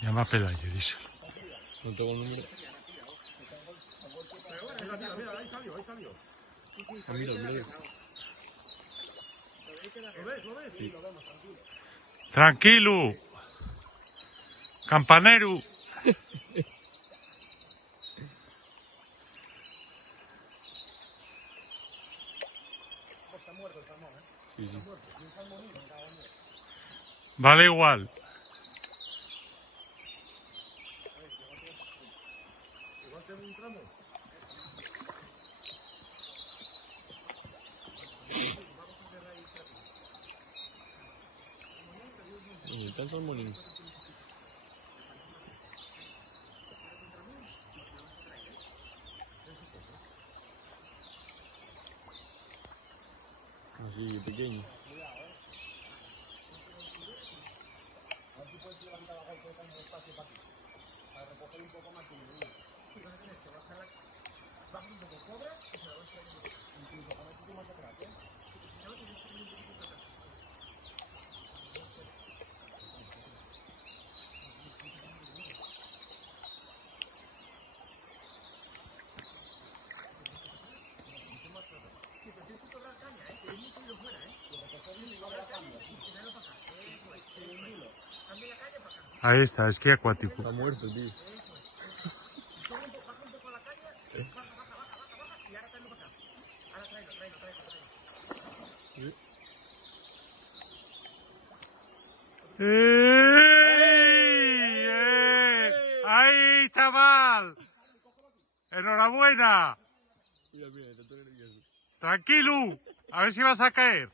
Llama a Pelayo, dice. No tengo el número. Mira, ahí salió. Mira. ¿Lo ves? Sí, lo vemos, tranquilo. Tranquilo. Campanero. Está muerto el salmón, ¿eh? Sí. Está muerto. Y un salmonino, cabrón. Vale igual. Igual que en un tramo. ¿Dónde está el salmonín? Así, pequeño. A ver si puedes levantar la gaita de espacio para aquí. Para recoger un poco más de nivel. Sí, vas a tener que bajar un poco cobra y se la vas trayendo para acá. Incluso con el sitio más atrás, ¿eh? Si no, tienes que ir un poquito atrás. Sí, pero tienes que cobrar caña, ¿eh? Que hay mucho hilo fuera, ¿eh? Y recogerlo y luego la cambia. Y tirarlo para acá. Eso es. Cambia la caña para acá. Ahí está, esquí acuático. Está muerto, tío. Baja un poco la caña, baja, y ahora tráelo para acá. Ahora tráelo. ¡Ahí, chaval! ¡Enhorabuena! Mira, está todo nervioso. Tranquilo, a ver si vas a caer.